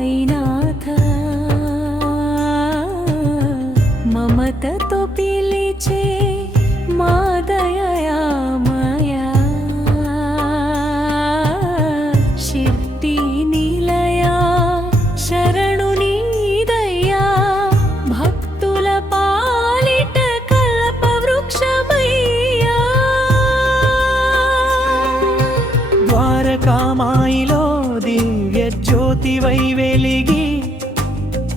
సాయినాథ మమతతో పిలిచే మా దయయామయా శక్తి నిలయా శరణు నీదయ్యా భక్తుల పాలిట కల్ప వృక్షమయ్యా ద్వారకామాయిలో దివ్య జ్యోతివై వెలిగి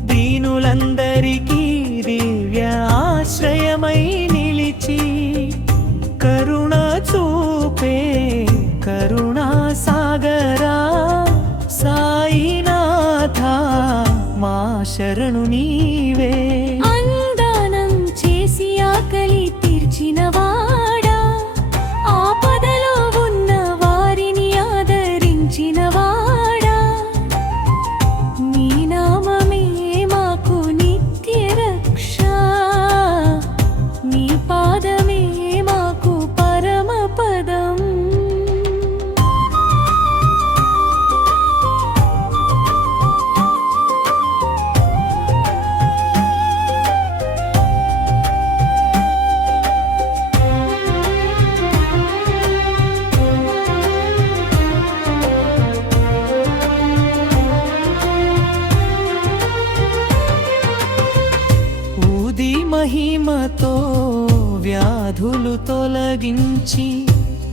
దీనులందరికీ దివ్య ఆశ్రయమై నిలిచి కరుణ చూపే కరుణా సాగరా సాయినాథ మా శరణు నీవే అందానం చేసి ఆకలి తీర్చినవాడా ఆపదలో ఉన్న వారిని ఆదరించినవాడా నీ నామమే మాకు నిత్య రక్ష నీ పాదమే మాకు పరమ పదం ఊది మహిమతో వ్యాధులు తొలగించి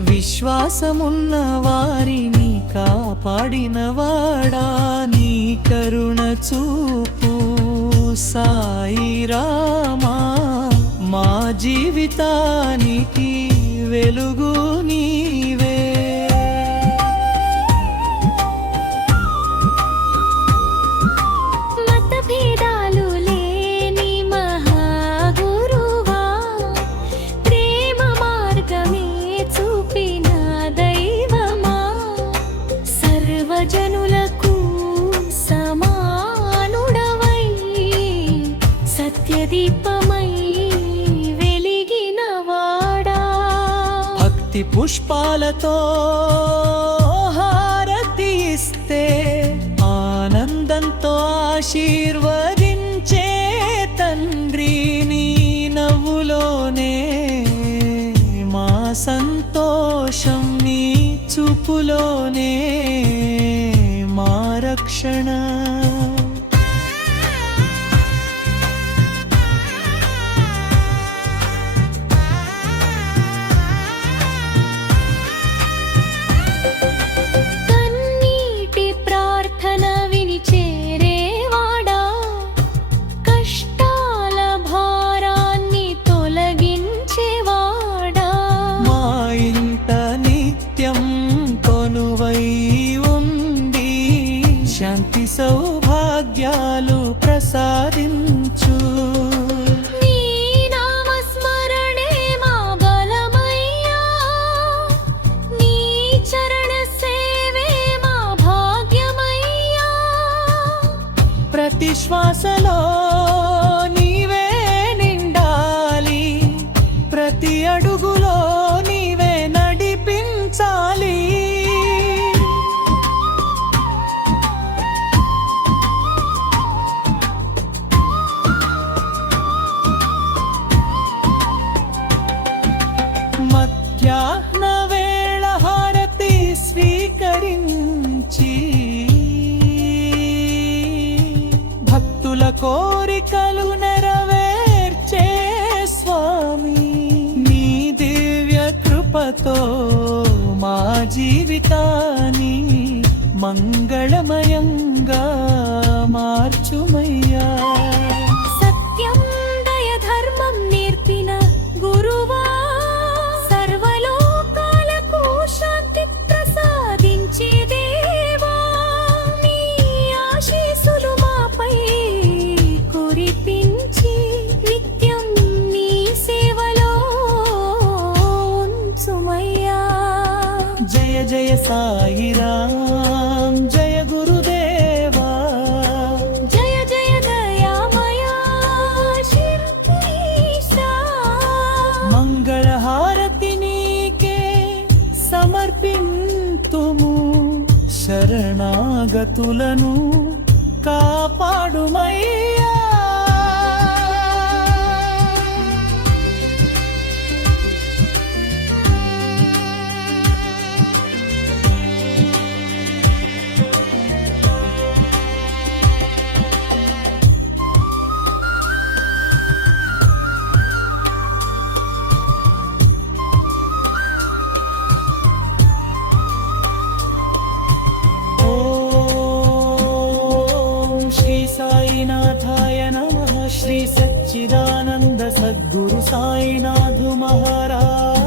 విశ్వాసమున్న వారిని కాపాడినవాడా నీ కరుణ చూపు సాయి రామా మా జీవితానికి వెలుగు నీవే మతభేదాలు లేని మహాగురువా ప్రేమ మార్గమే చూపిన దైవమా సర్వజనులకు సమానుడవై సత్యదీపమై వెలిగినవాడా భక్తి పుష్పాలతో హారతి ఇస్తే ఆనందంతో ఆశీర్వదించే తండ్రి నీ నవ్వులోనే మా సంతోషం నీ చూపులోనే మా రక్షణ కన్నీటి ప్రార్థన విని చేరేవాడా కష్టాల భారాన్ని తొలగించేవాడా మా ఇంట నిత్యం కొలువై ఉండి శాంతి సౌభాగ్యాలు ప్రసాదించు నీ నామస్మరణే మా బలమయ్యా నీ చరణ సేవే మా భాగ్యమయ్యా ప్రతి శ్వాసలో నీవే నిండాలి ప్రతి అడుగులో నీవే నడిపించాలి మధ్యాహ్న వేళ హారతి స్వీకరించి భక్తుల కోరికలు నెరవేర్చే స్వామి నీ దివ్య కృపతో మా జీవితాన్ని మంగళమయంగా మార్చుమయ్యా సత్యం దయ ధర్మం నేర్పిన గురువా సర్వలోకాలకు శాంతి ప్రసాదించే దేవా నీ ఆశీస్సులు మాపై కురిపించి నిత్యం నీ సేవలో ఉంచుమయ్యా జయ జయ సాయిరాం జయ గురుదేవా జయ జయ దయామయా శిర్డీశా మంగళహారతి నీకే సమర్పింతుము శరణాగతులను కాపాడుమయ్యా. ఓం శ్రీ సాయినాథాయ నమః. శ్రీ సచ్చిదానంద సద్గురు సాయినాథు మహారాజ్